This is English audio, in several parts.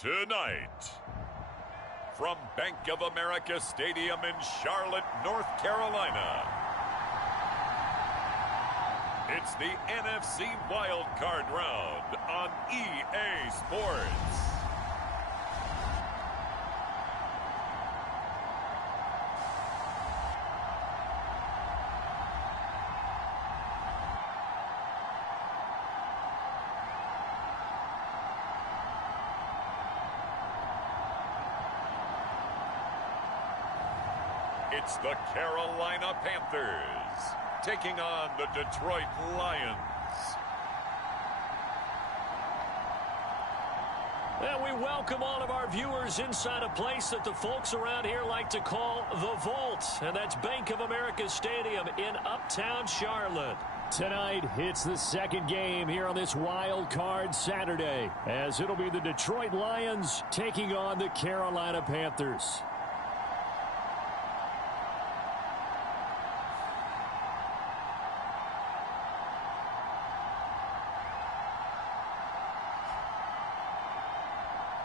Tonight, from Bank of America Stadium in Charlotte, North Carolina, it's the NFC Wild Card Round on EA Sports. It's the Carolina Panthers taking on the Detroit Lions. And we welcome all of our viewers inside a place that the folks around here like to call the Vault. And that's Bank of America Stadium in Uptown Charlotte. Tonight, it's the second game here on this Wild Card Saturday, as it'll be the Detroit Lions taking on the Carolina Panthers.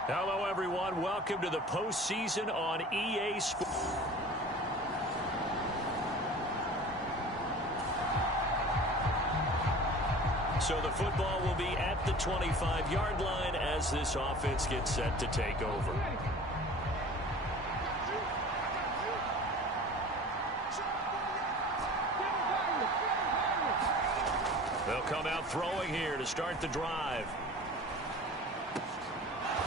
Hello, everyone. Welcome to the postseason on EA Sports. So the football will be at the 25-yard line as this offense gets set to take over. They'll come out throwing here to start the drive.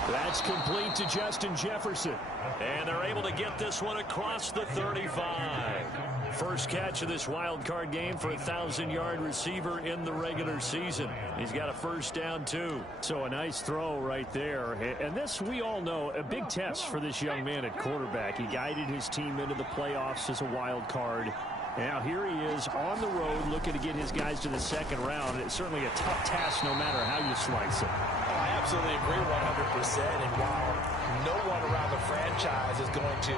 That's complete to Justin Jefferson. And they're able to get this one across the 35. First catch of this wild card game for a 1,000-yard receiver in the regular season. He's got a first down, too. So a nice throw right there. And this, we all know, a big test for this young man at quarterback. He guided his team into the playoffs as a wild card. Now here he is on the road looking to get his guys to the second round. It's certainly a tough task no matter how you slice it. I absolutely agree 100%. And while no one around the franchise is going to,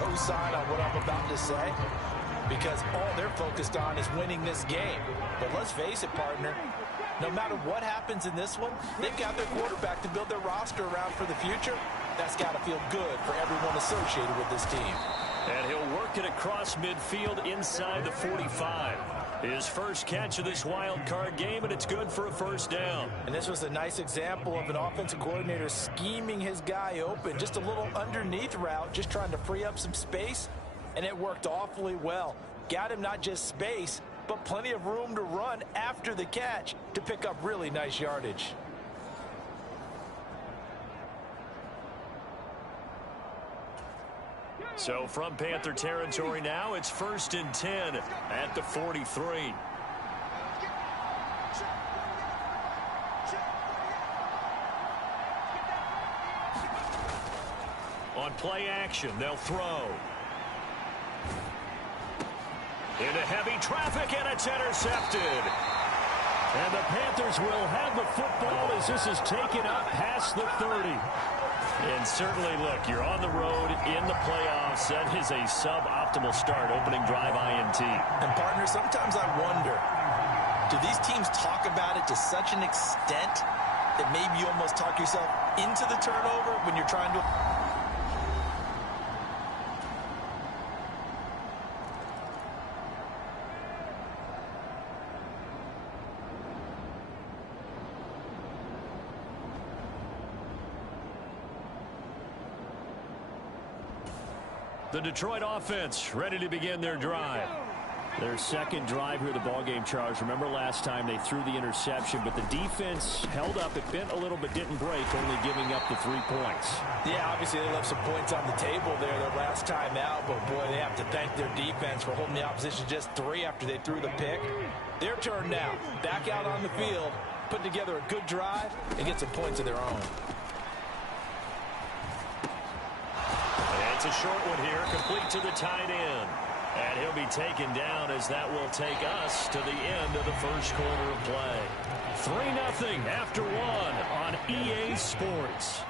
co-sign on what I'm about to say, because all they're focused on is winning this game. But let's face it, partner, no matter what happens in this one, they've got their quarterback to build their roster around for the future. That's got to feel good for everyone associated with this team. And he'll work it across midfield inside the 45. His first catch of this wild card game, and it's good for a first down. And this was a nice example of an offensive coordinator scheming his guy open. Just a little underneath route, just trying to free up some space, and it worked awfully well. Got him not just space, but plenty of room to run after the catch to pick up really nice yardage. So from Panther territory now, it's 1st and 10 at the 43. On play action, they'll throw. Into heavy traffic, and it's intercepted. And the Panthers will have the football as this is taken up past the 30. And certainly, look, you're on the road in the playoffs. That is a suboptimal start, opening drive INT. And, partner, sometimes I wonder, do these teams talk about it to such an extent that maybe you almost talk yourself into the turnover when you're trying to... The Detroit offense ready to begin their drive. Their second drive here of the ballgame, Charles. Remember last time they threw the interception, but the defense held up. It bent a little but didn't break, only giving up the 3 points. Yeah, obviously they left some points on the table there their last time out, but boy, they have to thank their defense for holding the opposition just 3 after they threw the pick. Their turn now. Back out on the field, put together a good drive, and get some points of their own. It's a short one here, complete to the tight end. And he'll be taken down as that will take us to the end of the first quarter of play. 3-0 after 1 on EA Sports.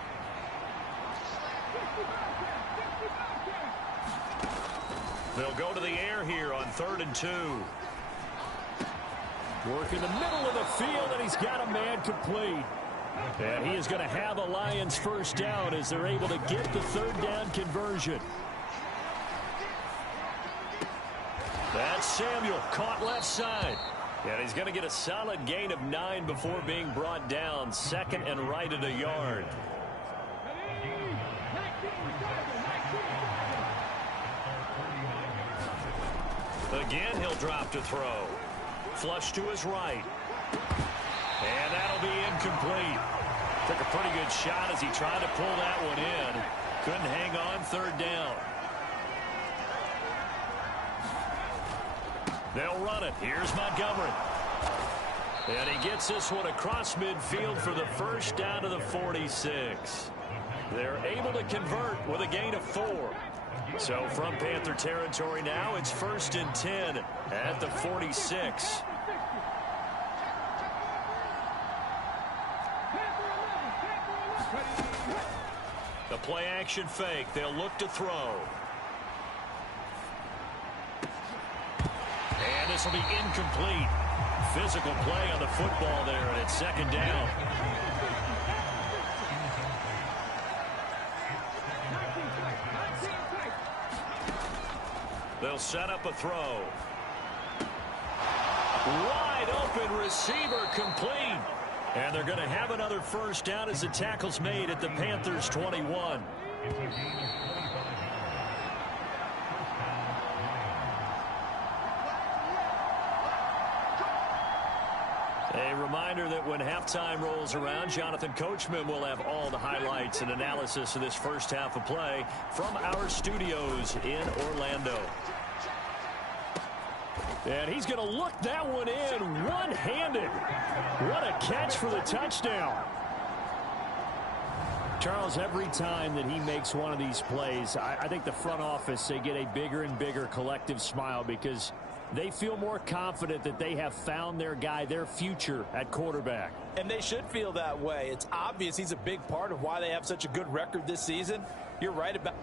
They'll go to the air here on 3rd and 2. Work in the middle of the field, and he's got a man complete. And he is going to have a Lions first down as they're able to get the third down conversion. That's Samuel, caught left side. And he's going to get a solid gain of 9 before being brought down. Second and right at a yard. Again, he'll drop to throw. Flush to his right. And that'll be incomplete. Took a pretty good shot as he tried to pull that one in. Couldn't hang on, third down. They'll run it. Here's Montgomery. And he gets this one across midfield for the first down to the 46. They're able to convert with a gain of 4. So from Panther territory now, it's 1st and 10 at the 46. The play action fake. They'll look to throw. And this will be incomplete. Physical play on the football there, and it's second down. They'll set up a throw. Wide open receiver, complete. And they're going to have another first down as the tackle's made at the Panthers' 21. A reminder that when halftime rolls around, Jonathan Coachman will have all the highlights and analysis of this first half of play from our studios in Orlando. And he's going to look that one in one-handed. What a catch for the touchdown. Charles, every time that he makes one of these plays, I think the front office, they get a bigger and bigger collective smile because they feel more confident that they have found their guy, their future at quarterback. And they should feel that way. It's obvious he's a big part of why they have such a good record this season. You're right about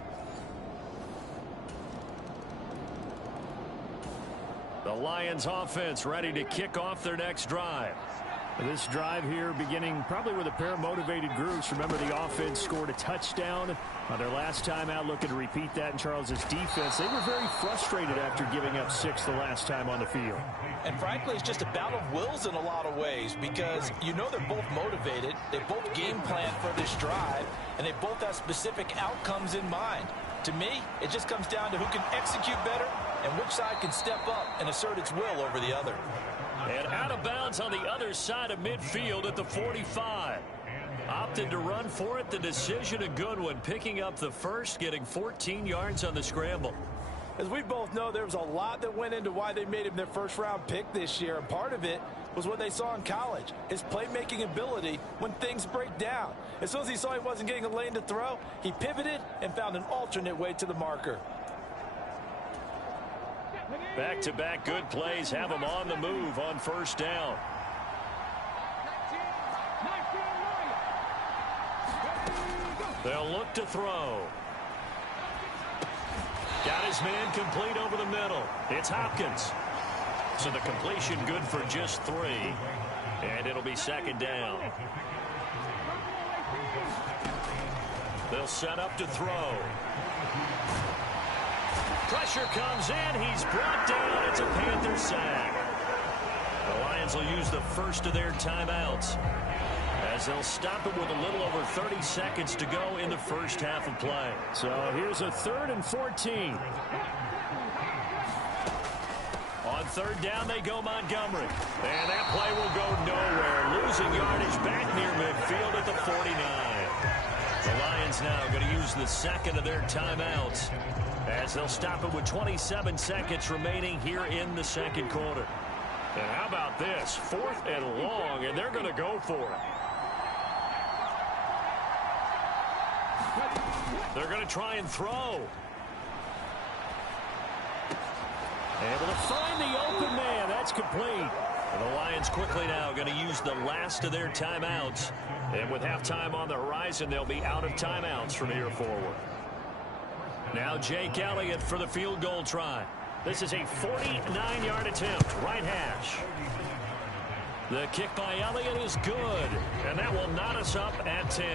the Lions offense ready to kick off their next drive. This drive here beginning probably with a pair of motivated groups. Remember, the offense scored a touchdown on their last time out, looking to repeat that in Charles's defense. They were very frustrated after giving up 6 the last time on the field. And frankly, it's just a battle of wills in a lot of ways because you know they're both motivated. They both game plan for this drive, and they both have specific outcomes in mind. To me, it just comes down to who can execute better and which side can step up and assert its will over the other. And out of bounds on the other side of midfield at the 45. Opted to run for it. The decision a good one. Picking up the first, getting 14 yards on the scramble. As we both know, there was a lot that went into why they made him their first-round pick this year. And part of it was what they saw in college, his playmaking ability when things break down. As soon as he saw he wasn't getting a lane to throw, he pivoted and found an alternate way to the marker. Back-to-back good plays have him on the move on first down. They'll look to throw. Got his man complete over the middle. It's Hopkins. So the completion good for just 3. And it'll be second down. They'll set up to throw. Pressure comes in. He's brought down. It's a Panther sack. The Lions will use the first of their timeouts as they'll stop it with a little over 30 seconds to go in the first half of play. So here's a 3rd and 14. On third down, they go Montgomery. And that play will go nowhere. Losing yardage back near midfield at the 49. The Lions now going to use the second of their timeouts as they'll stop it with 27 seconds remaining here in the second quarter. And how about this? 4th and long, and they're going to go for it. They're going to try and throw. Able to find the open man. That's complete. And the Lions quickly now going to use the last of their timeouts. And with halftime on the horizon, they'll be out of timeouts from here forward. Now Jake Elliott for the field goal try. This is a 49-yard attempt, right hash. The kick by Elliott is good, and that will knot us up at 10.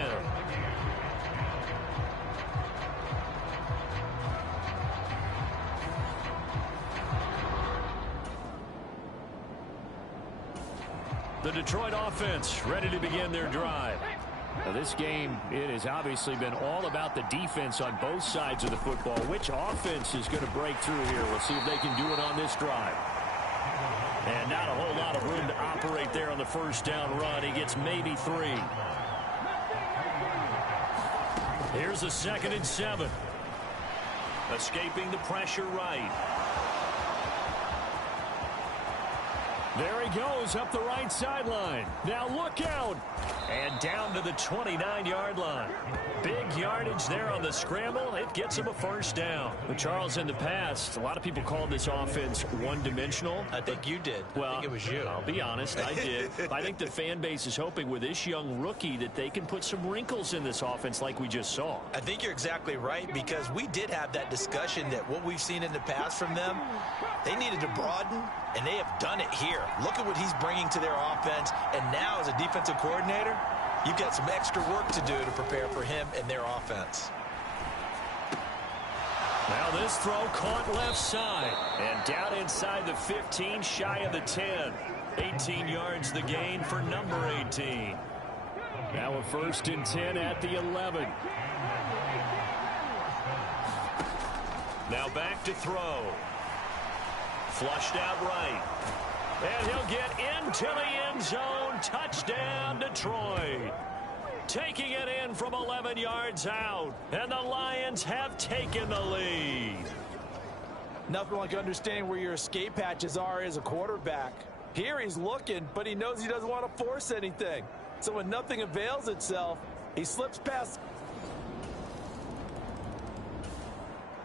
The Detroit offense ready to begin their drive. Now this game, it has obviously been all about the defense on both sides of the football. Which offense is going to break through here? We'll see if they can do it on this drive. And not a whole lot of room to operate there on the first down run. He gets maybe 3. Here's a 2nd and 7. Escaping the pressure right. There he goes up the right sideline. Now look out. And down to the 29-yard line. Big yardage there on the scramble. It gets him a first down. But Charles, in the past, a lot of people called this offense one-dimensional. I think you did. Well, I think it was you. I'll be honest, I did. I think the fan base is hoping with this young rookie that they can put some wrinkles in this offense like we just saw. I think you're exactly right, because we did have that discussion that what we've seen in the past from them, they needed to broaden, and they have done it here. Look at what he's bringing to their offense, and now as a defensive coordinator, you've got some extra work to do to prepare for him and their offense. Now this throw caught left side. And down inside the 15, shy of the 10. 18 yards the gain for number 18. Now a 1st and 10 at the 11. Now back to throw. Flushed out right. And he'll get into the end zone. Touchdown, Detroit. Taking it in from 11 yards out. And the Lions have taken the lead. Nothing like understanding where your escape hatches are as a quarterback. Here he's looking, but he knows he doesn't want to force anything. So when nothing avails itself, he slips past.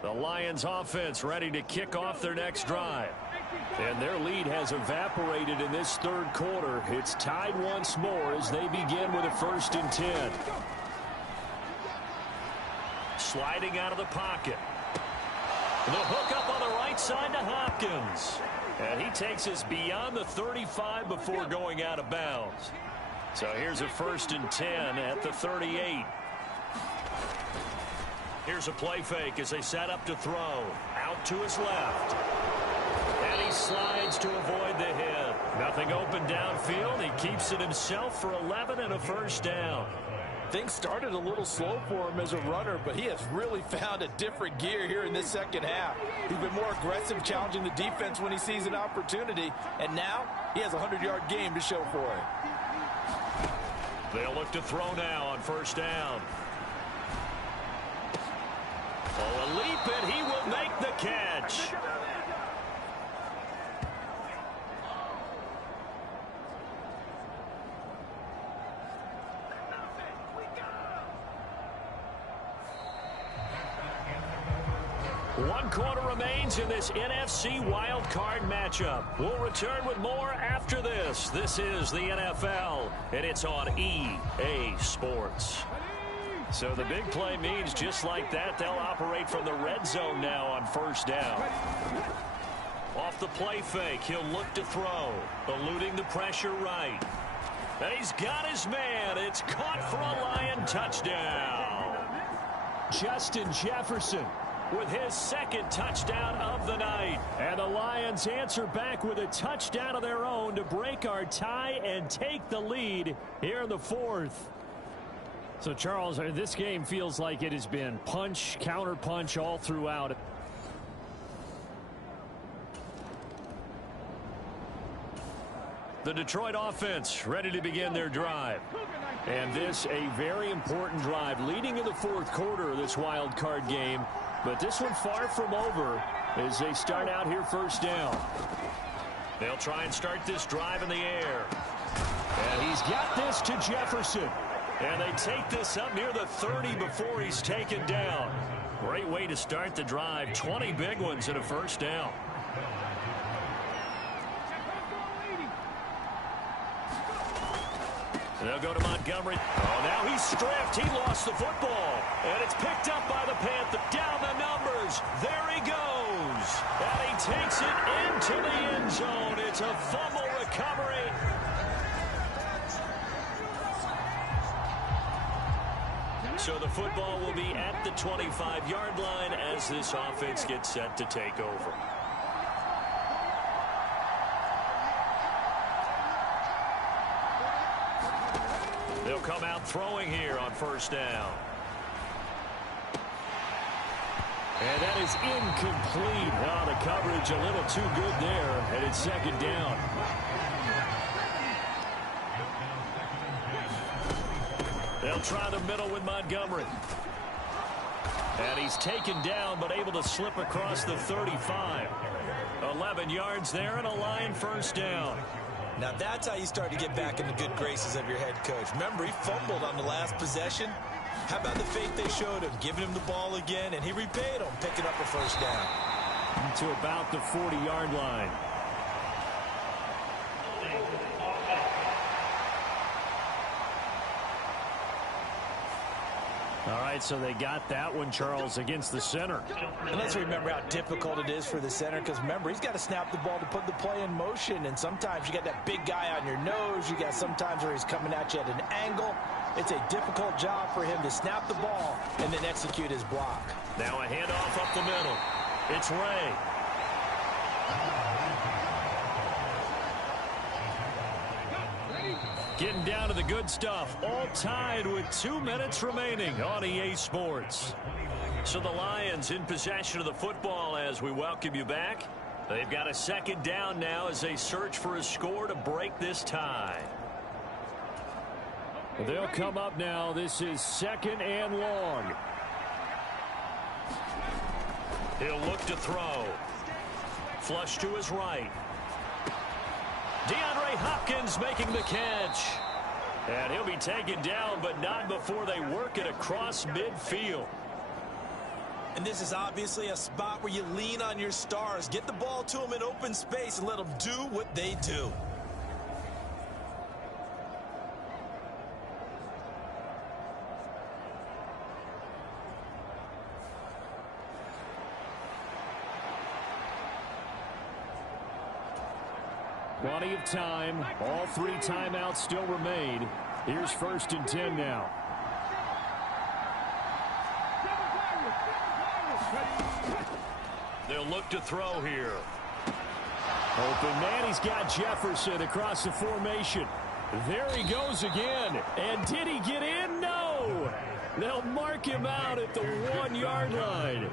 The Lions offense ready to kick off their next drive. And their lead has evaporated in this 3rd quarter. It's tied once more as they begin with a 1st and 10. Sliding out of the pocket. The hook up on the right side to Hopkins. And he takes us beyond the 35 before going out of bounds. So here's a 1st and 10 at the 38. Here's a play fake as they set up to throw. Out to his left. And he slides to avoid the hit. Nothing open downfield. He keeps it himself for 11 and a first down. Things started a little slow for him as a runner, but he has really found a different gear here in this 2nd half. He's been more aggressive, challenging the defense when he sees an opportunity, and now he has a 100-yard game to show for it. They'll look to throw now on first down. Oh, a leap, and he will make the catch. One quarter remains in this NFC wildcard matchup. We'll return with more after this. This is the NFL, and it's on EA Sports. So the big play means just like that, they'll operate from the red zone now on first down. Off the play fake, he'll look to throw. Eluding the pressure right. And he's got his man. It's caught for a Lion touchdown. Justin Jefferson with his 2nd touchdown of the night. And the Lions answer back with a touchdown of their own to break our tie and take the lead here in the 4th. So, Charles, this game feels like it has been punch, counter punch all throughout. The Detroit offense ready to begin their drive. And this a very important drive leading in the 4th quarter of this wild card game. But this one far from over as they start out here first down. They'll try and start this drive in the air. And he's got this to Jefferson. And they take this up near the 30 before he's taken down. Great way to start the drive. 20 big ones and a first down. They'll go to Montgomery. Oh, now he's stripped. He lost the football. And it's picked up by the Panther. Down the numbers. There he goes. And he takes it into the end zone. It's a fumble recovery. So the football will be at the 25-yard line as this offense gets set to take over. They'll come out throwing here on first down. And that is incomplete. Oh, the coverage a little too good there, and it's second down. They'll try the middle with Montgomery. And he's taken down, but able to slip across the 35. 11 yards there and a Lion first down. Now that's how you start to get back in the good graces of your head coach. Remember, he fumbled on the last possession. How about the faith they showed him, giving him the ball again, and he repaid him, picking up a first down. To about the 40-yard line. All right, so they got that one, Charles, against the center. And let's remember how difficult it is for the center, because remember, he's got to snap the ball to put the play in motion, and sometimes you got that big guy on your nose. You got sometimes where he's coming at you at an angle. It's a difficult job for him to snap the ball and then execute his block. Now a handoff up the middle. It's Ray. Getting down to the good stuff. All tied with 2 minutes remaining on EA Sports. So the Lions in possession of the football as we welcome you back. They've got a second down now as they search for a score to break this tie. They'll come up now. This is second and long. He'll look to throw. Flush to his right. DeAndre Hopkins making the catch. And he'll be taken down, but not before they work it across midfield. And this is obviously a spot where you lean on your stars. Get the ball to them in open space and let them do what they do. Plenty of time. All 3 timeouts still remain. Here's first and 10 now. They'll look to throw here. Open man, he's got Jefferson across the formation. There he goes again. And did he get in? No. They'll mark him out at the 1-yard line.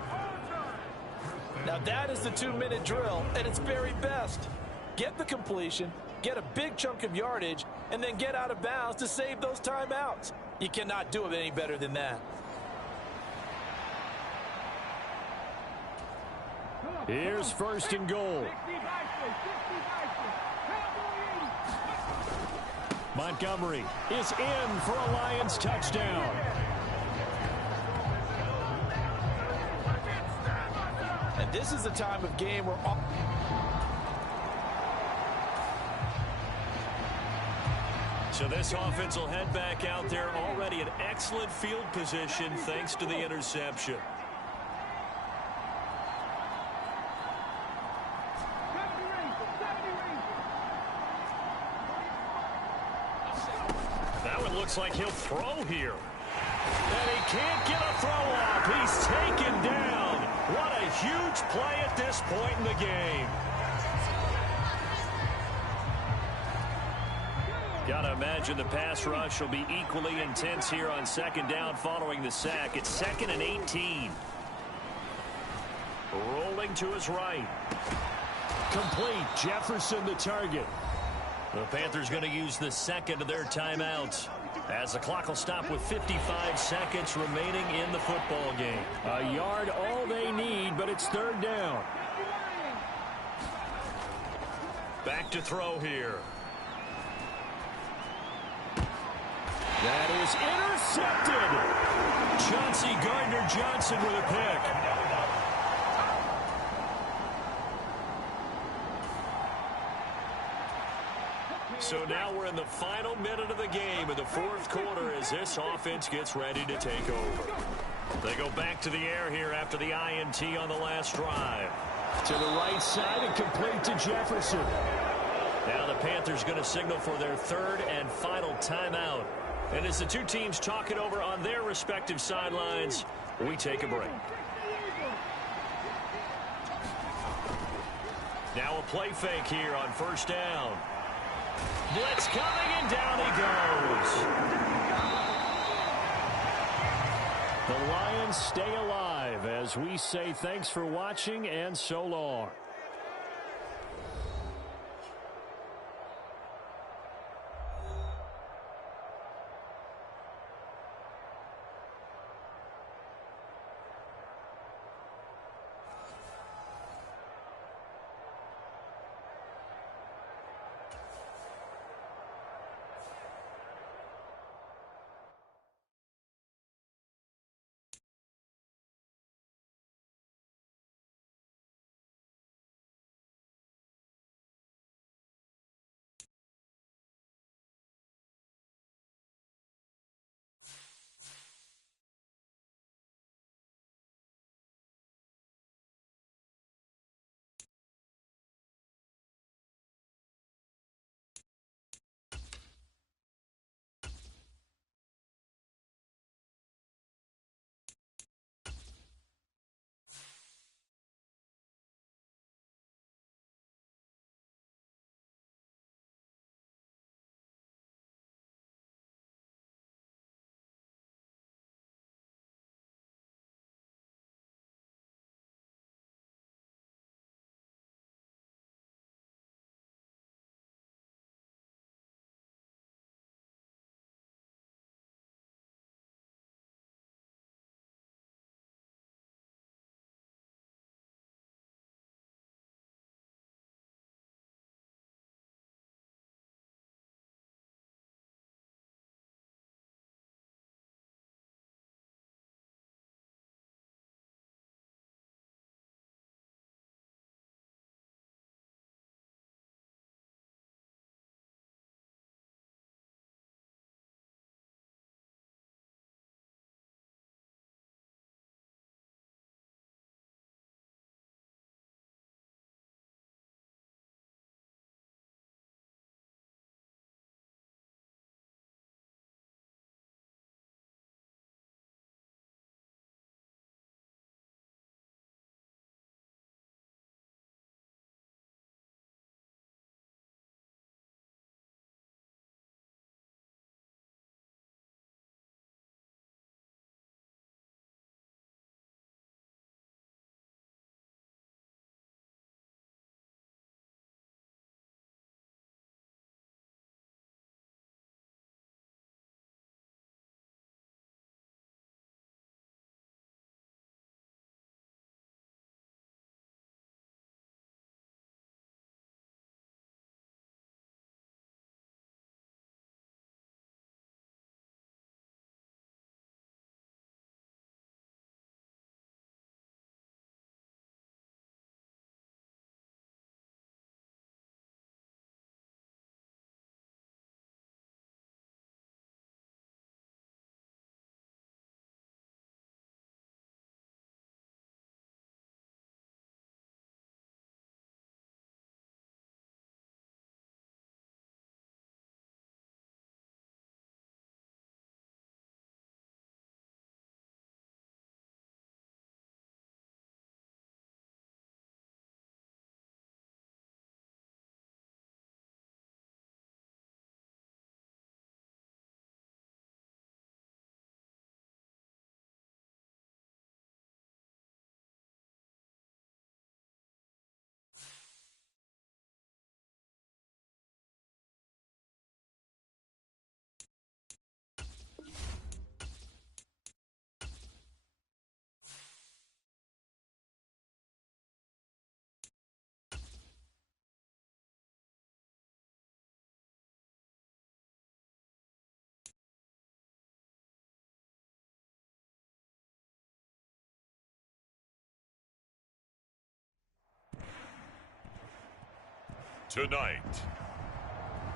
Now that is the 2-minute drill at its very best. Get the completion, get a big chunk of yardage, and then get out of bounds to save those timeouts. You cannot do it any better than that. Here's first and goal. Montgomery is in for a Lions touchdown. And this is the time of game where So this offense will head back out there already in excellent field position thanks to the interception. That one looks like he'll throw here. And he can't get a throw off. He's taken down. What a huge play at this point in the game. Gotta imagine the pass rush will be equally intense here on second down following the sack. It's 2nd and 18. Rolling to his right. Complete. Jefferson the target. The Panthers going to use the second of their timeouts as the clock will stop with 55 seconds remaining in the football game. A yard all they need, but it's 3rd down. Back to throw here. That is intercepted. Chauncey Gardner-Johnson with a pick. So now we're in the final minute of the game in the 4th quarter as this offense gets ready to take over. They go back to the air here after the INT on the last drive. To the right side and complete to Jefferson. Now the Panthers going to signal for their 3rd and final timeout. And as the two teams talk it over on their respective sidelines, we take a break. Now a play fake here on first down. Blitz coming, and down he goes. The Lions stay alive as we say thanks for watching and so long. Tonight,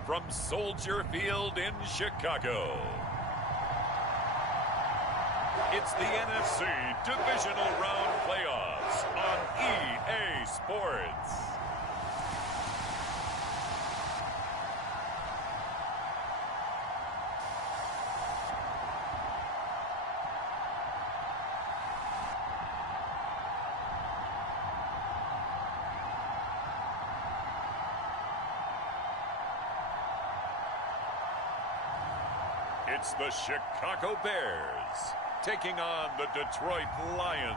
from Soldier Field in Chicago, it's the NFC Divisional Round Playoffs on EA Sports. It's the Chicago Bears taking on the Detroit Lions.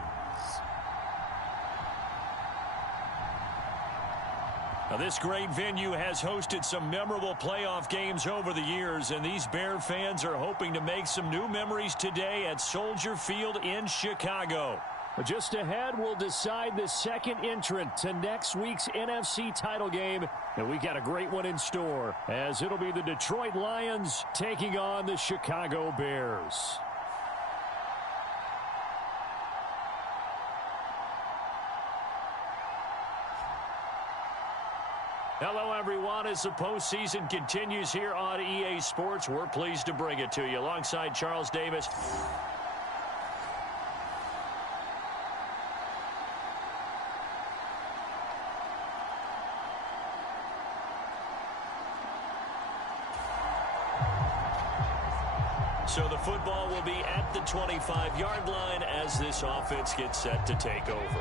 Now, this great venue has hosted some memorable playoff games over the years, and these Bear fans are hoping to make some new memories today at Soldier Field in Chicago. Just ahead, we'll decide the second entrant to next week's NFC title game, and we got a great one in store, as it'll be the Detroit Lions taking on the Chicago Bears. Hello, everyone. As the postseason continues here on EA Sports, we're pleased to bring it to you alongside Charles Davis. So the football will be at the 25-yard line as this offense gets set to take over.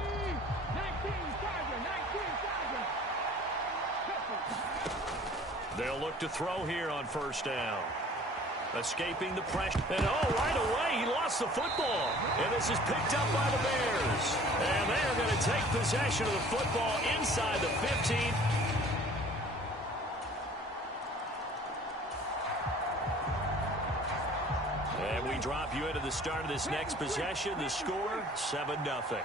They'll look to throw here on first down. Escaping the pressure. And right away, he lost the football. And this is picked up by the Bears. And they are going to take possession of the football inside the 15. And we drop you into the start of this next possession. The score, 7-0.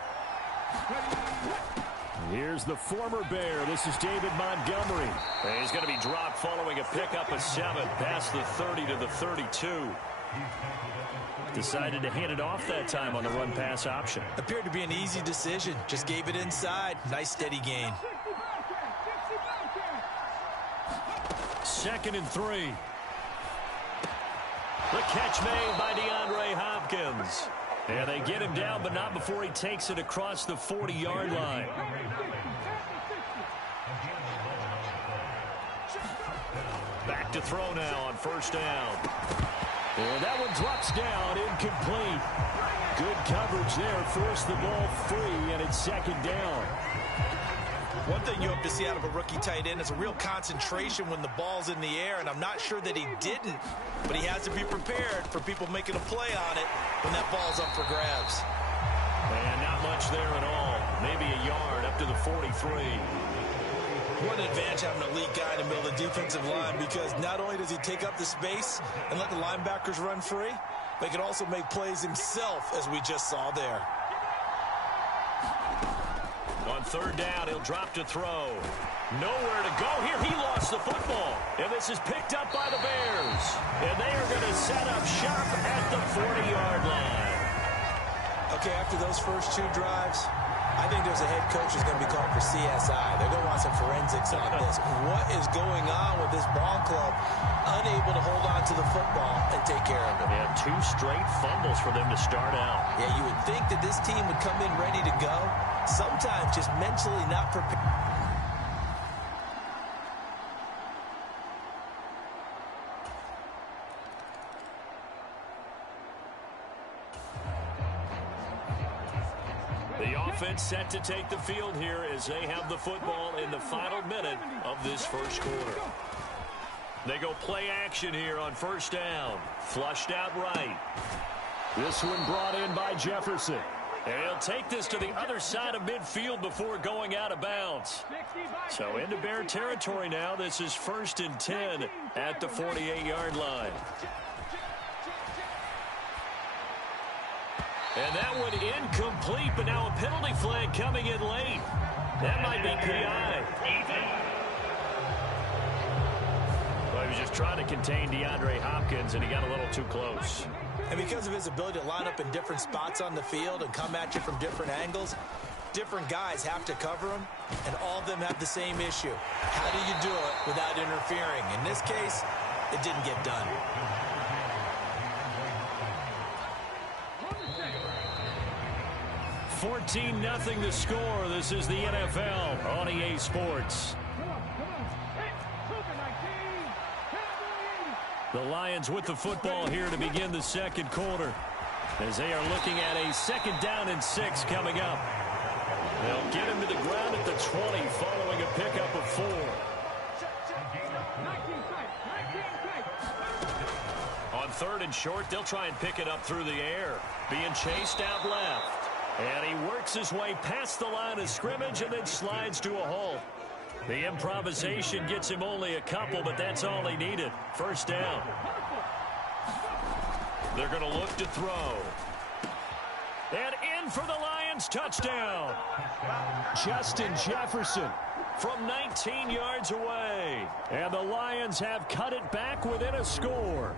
Here's the former Bear. This is David Montgomery. And he's going to be dropped following a pickup of 7 past the 30 to the 32. Decided to hand it off that time on the run-pass option. Appeared to be an easy decision. Just gave it inside. Nice steady gain. 2nd and 3. The catch made by DeAndre Hopkins. And they get him down, but not before he takes it across the 40-yard line. Back to throw now on first down. And that one drops down, incomplete. Good coverage there, forced the ball free, and it's 2nd down. One thing you hope to see out of a rookie tight end is a real concentration when the ball's in the air, and I'm not sure that he didn't, but he has to be prepared for people making a play on it when that ball's up for grabs. And not much there at all. Maybe a yard up to the 43. What an advantage having an elite guy in the middle of the defensive line, because not only does he take up the space and let the linebackers run free, but he can also make plays himself, as we just saw there. On 3rd down, he'll drop to throw. Nowhere to go here. He lost the football. And this is picked up by the Bears. And they are going to set up shop at the 40-yard line. Okay, after those first 2 drives, I think there's a head coach who's going to be called for CSI. They're going to want some forensics on this. What is going on with this ball club? Unable to hold on to the football and take care of it. Yeah, 2 straight fumbles for them to start out. Yeah, you would think that this team would come in ready to go. Sometimes just mentally not prepared. The offense set to take the field here as they have the football in the final minute of this first quarter. They go play action here on first down. Flushed out right. This one brought in by Jefferson. And he'll take this to the other side of midfield before going out of bounds. So into Bear territory now. This is 1st and 10 at the 48-yard line. And that one incomplete, but now a penalty flag coming in late. That might be PI. Well, he was just trying to contain DeAndre Hopkins, and he got a little too close. And because of his ability to line up in different spots on the field and come at you from different angles, different guys have to cover him, and all of them have the same issue. How do you do it without interfering? In this case, it didn't get done. $14-0 the score. This is the NFL on EA Sports. The Lions with the football here to begin the second quarter, as they are looking at a 2nd down and 6 coming up. They'll get him to the ground at the 20 following a pickup of 4. On 3rd and short, they'll try and pick it up through the air. Being chased out left. And he works his way past the line of scrimmage and then slides to a halt. The improvisation gets him only a couple, but that's all he needed. First down. They're going to look to throw. And in for the Lions, touchdown. Justin Jefferson From 19 yards away. And the Lions have cut it back within a score.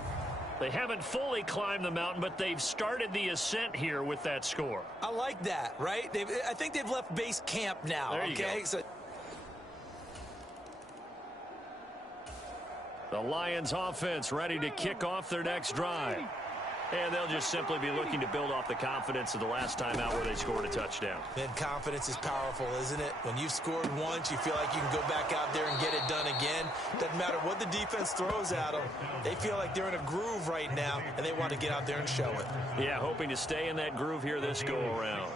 They haven't fully climbed the mountain, but they've started the ascent here with that score. I like that, right? I think they've left base camp now. There you go. So the Lions offense ready to kick off their next drive. And they'll just simply be looking to build off the confidence of the last time out where they scored a touchdown. then confidence is powerful, isn't it? When you've scored once, you feel like you can go back out there and get it done again. Doesn't matter what the defense throws at them. They feel like they're in a groove right now, and they want to get out there and show it. Yeah, hoping to stay in that groove here this go-around.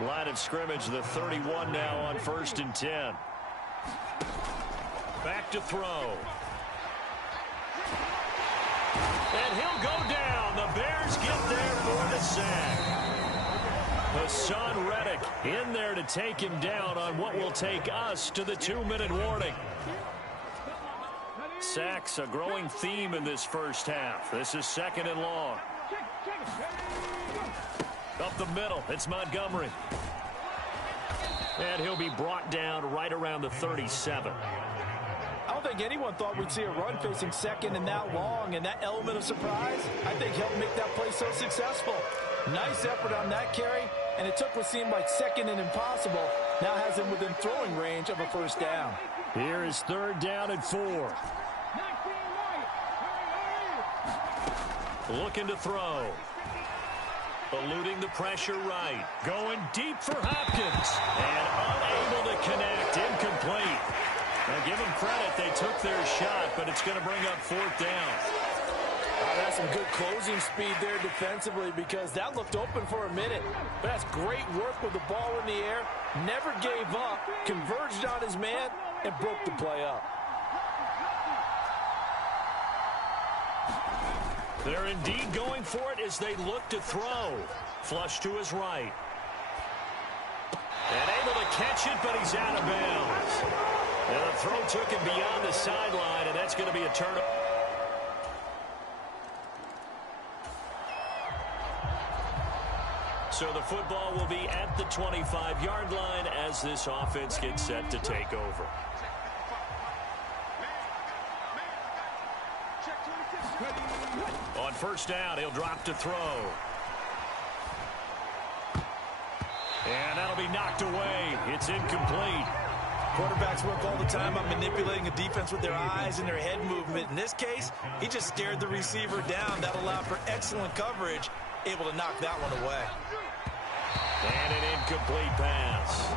Line of scrimmage, the 31 now on 1st and 10. Back to throw. And he'll go down. The Bears get there for the sack. Hassan Reddick in there to take him down on what will take us to the 2-minute warning. Sacks a growing theme in this first half. This is 2nd and long. Up the middle, it's Montgomery. And he'll be brought down right around the 37. I don't think anyone thought we'd see a run facing 2nd and that long, and that element of surprise, I think, helped make that play so successful. Nice effort on that carry, and it took what seemed like 2nd and impossible. Now has him within throwing range of a first down. Here is 3rd down and 4. Looking to throw. Eluding the pressure right. Going deep for Hopkins. And unable to connect. Incomplete. Now give them credit. They took their shot, but it's going to bring up 4th down. That's some good closing speed there defensively, because that looked open for a minute. But that's great work with the ball in the air. Never gave up. Converged on his man and broke the play up. They're indeed going for it as they look to throw. Flush to his right. And able to catch it, but he's out of bounds. And the throw took him beyond the sideline, and that's going to be a turnover. So the football will be at the 25-yard line as this offense gets set to take over. On 1st down, he'll drop to throw. And that'll be knocked away. It's incomplete. Quarterbacks work all the time on manipulating a defense with their eyes and their head movement. In this case, he just stared the receiver down. That allowed for excellent coverage, able to knock that one away. And an incomplete pass.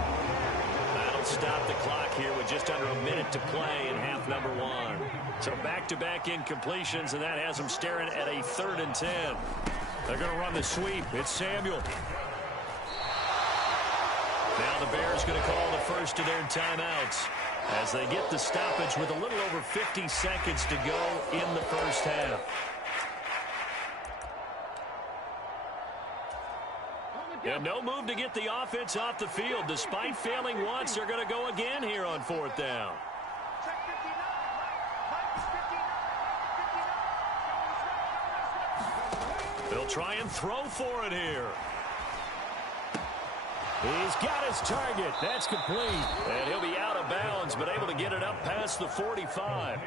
That'll stop the clock here with just under a minute to play in half number 1. So back-to-back incompletions, and that has them staring at a 3rd and 10. They're going to run the sweep. It's Samuel. Now the Bears going to call the first of their timeouts as they get the stoppage with a little over 50 seconds to go in the first half. And no move to get the offense off the field. Despite failing once, they're going to go again here on 4th down. They'll try and throw for it here. He's got his target. That's complete. And he'll be out of bounds, but able to get it up past the 45.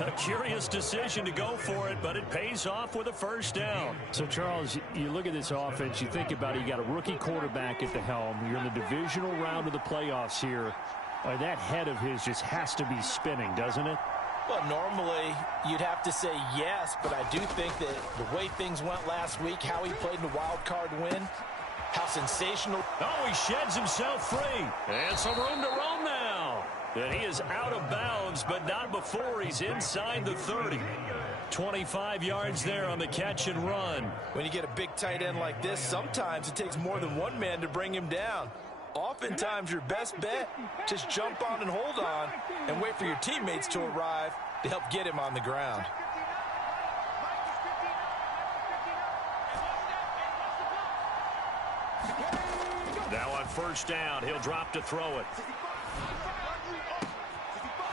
A curious decision to go for it, but it pays off with a first down. So, Charles, you look at this offense, you think about it, you got a rookie quarterback at the helm. You're in the divisional round of the playoffs here. That head of his just has to be spinning, doesn't it? Well, normally you'd have to say yes, but I do think that the way things went last week, how he played in the wild card win, how sensational. Oh, he sheds himself free. And some room to roam now. And he is out of bounds, but not before he's inside the 30. 25 yards there on the catch and run. When you get a big tight end like this, sometimes it takes more than one man to bring him down. Oftentimes, your best bet, just jump on and hold on and wait for your teammates to arrive to help get him on the ground. Now on first down, he'll drop to throw it.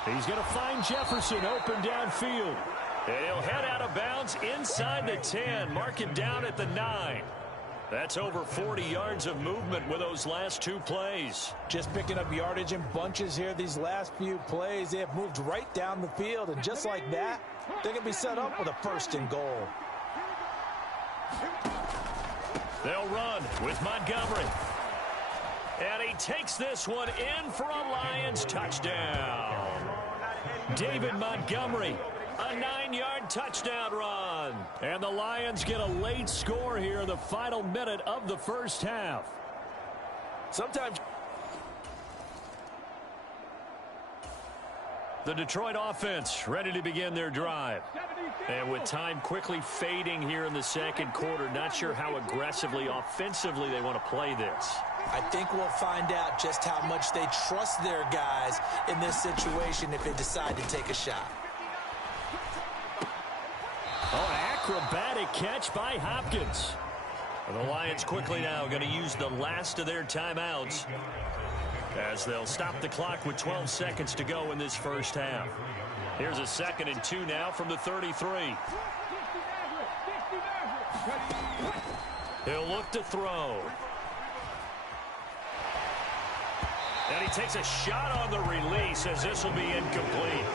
He's going to find Jefferson open downfield. And he'll head out of bounds inside the 10, mark him down at the 9. That's over 40 yards of movement with those last two plays. Just picking up yardage in bunches here these last few plays. They have moved right down the field, and just like that, they're going to be set up with a 1st and goal. They'll run with Montgomery. And he takes this one in for a Lions touchdown. David Montgomery, a 9-yard touchdown run. And the Lions get a late score here in the final minute of the first half. Sometimes the Detroit offense ready to begin their drive. And with time quickly fading here in the second quarter, not sure how aggressively, offensively they want to play this. I think we'll find out just how much they trust their guys in this situation if they decide to take a shot. Oh, an acrobatic catch by Hopkins. And the Lions quickly now going to use the last of their timeouts as they'll stop the clock with 12 seconds to go in this first half. Here's a 2nd and 2 now from the 33. He'll look to throw. And he takes a shot on the release as this will be incomplete.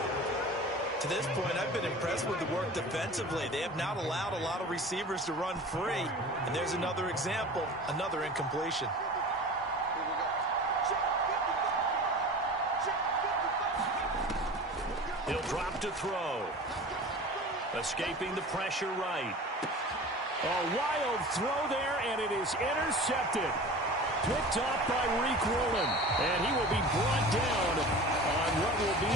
To this point, I've been impressed with the work defensively. They have not allowed a lot of receivers to run free. And there's another example, another incompletion. He'll drop to throw. Escaping the pressure right. A wild throw there, and it is intercepted. Picked off by Reek Woolen. And he will be brought down on what will be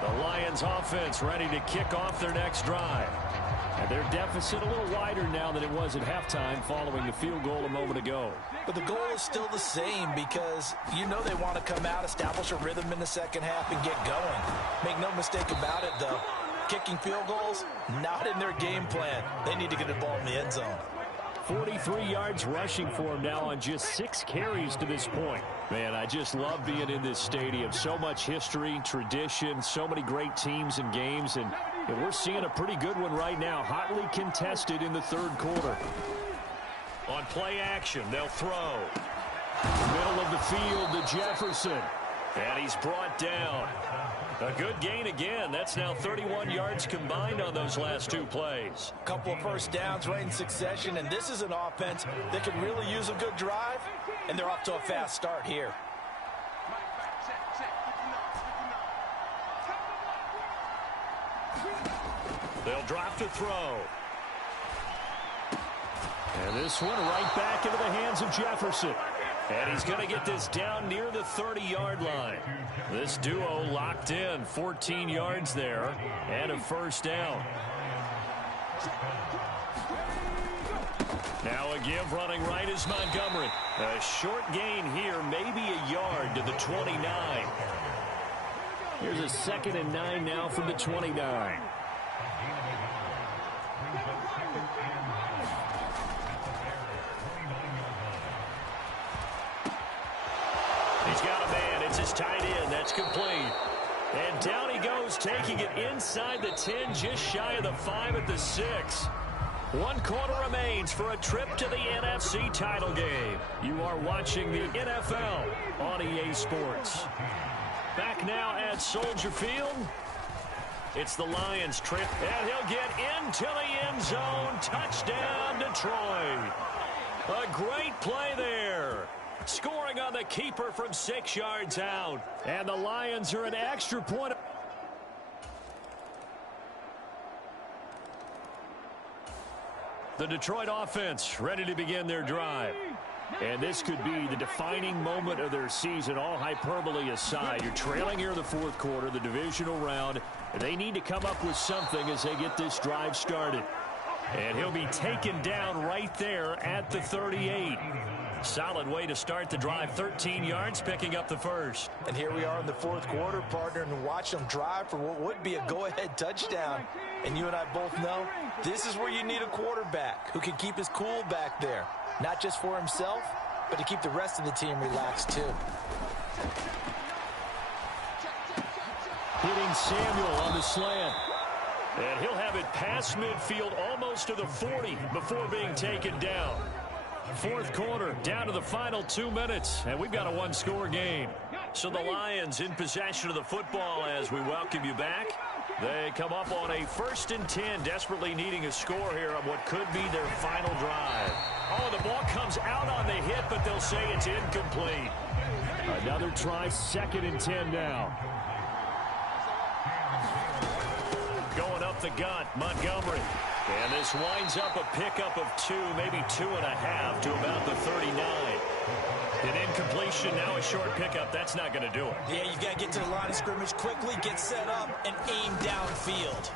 the Lions offense ready to kick off their next drive. And their deficit a little wider now than it was at halftime following the field goal a moment ago. But the goal is still the same because you know they want to come out, establish a rhythm in the second half, and get going. Make no mistake about it, though. Kicking field goals, not in their game plan. They need to get the ball in the end zone. 43 yards rushing for him now on just 6 carries to this point. Man, I just love being in this stadium. So much history, tradition, so many great teams and games, and we're seeing a pretty good one right now, hotly contested in the third quarter. On play action, they'll throw. Middle of the field to Jefferson. And he's brought down. A good gain again. That's now 31 yards combined on those last 2 plays. A couple of first downs right in succession, and this is an offense that can really use a good drive, and they're off to a fast start here. They'll drop to throw. And this one right back into the hands of Jefferson. And he's going to get this down near the 30-yard line. This duo locked in, 14 yards there, and a first down. Now a give running right is Montgomery. A short gain here, maybe a yard to the 29. Here's a 2nd and 9 now from the 29. He's got a man. It's his tight end. That's complete. And down he goes, taking it inside the 10, just shy of the 5 at the 6. 1 quarter remains for a trip to the NFC title game. You are watching the NFL on EA Sports. Back now at Soldier Field. It's the Lions trip, and he'll get into the end zone. Touchdown, Detroit. A great play there. Scoring on the keeper from 6 yards out. And the Lions are an extra point. The Detroit offense ready to begin their drive. And this could be the defining moment of their season, all hyperbole aside. You're trailing here in the fourth quarter, the divisional round. They need to come up with something as they get this drive started. And he'll be taken down right there at the 38. Solid way to start the drive. 13 yards, picking up the first. And here we are in the fourth quarter, partner, and watch them drive for what would be a go-ahead touchdown. And you and I both know this is where you need a quarterback who can keep his cool back there. Not just for himself, but to keep the rest of the team relaxed too. Hitting Samuel on the slant. And he'll have it past midfield almost to the 40 before being taken down. Fourth quarter, down to the final 2 minutes, and we've got a one-score game. So the Lions in possession of the football as we welcome you back. They come up on a 1st and 10, desperately needing a score here on what could be their final drive. Oh, the ball comes out on the hit, but they'll say it's incomplete. Another try, 2nd and 10 now. Going up the gut, Montgomery. And this winds up a pickup of 2, maybe 2.5 to about the 39. An incompletion, now a short pickup. That's not going to do it. Yeah, you've got to get to the line of scrimmage quickly, get set up, and aim downfield.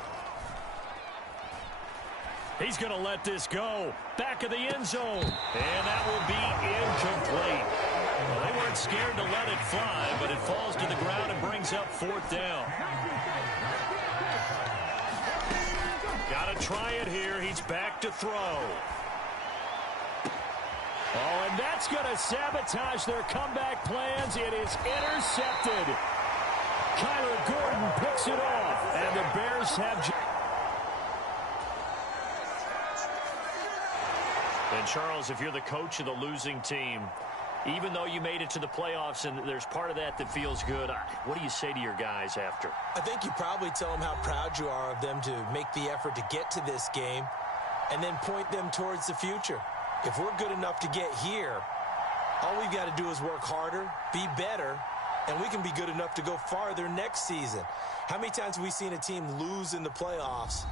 He's going to let this go. Back of the end zone. And that will be incomplete. Well, they weren't scared to let it fly, but it falls to the ground and brings up 4th down. Got to try it here. He's back to throw. Oh, and that's going to sabotage their comeback plans. It is intercepted. Kyler Gordon picks it off, and the Bears have... And, Charles, if you're the coach of the losing team, even though you made it to the playoffs and there's part of that that feels good, what do you say to your guys after? I think you probably tell them how proud you are of them to make the effort to get to this game and then point them towards the future. If we're good enough to get here, all we've got to do is work harder, be better, and we can be good enough to go farther next season. How many times have we seen a team lose in the playoffs,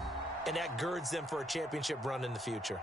and that girds them for a championship run in the future?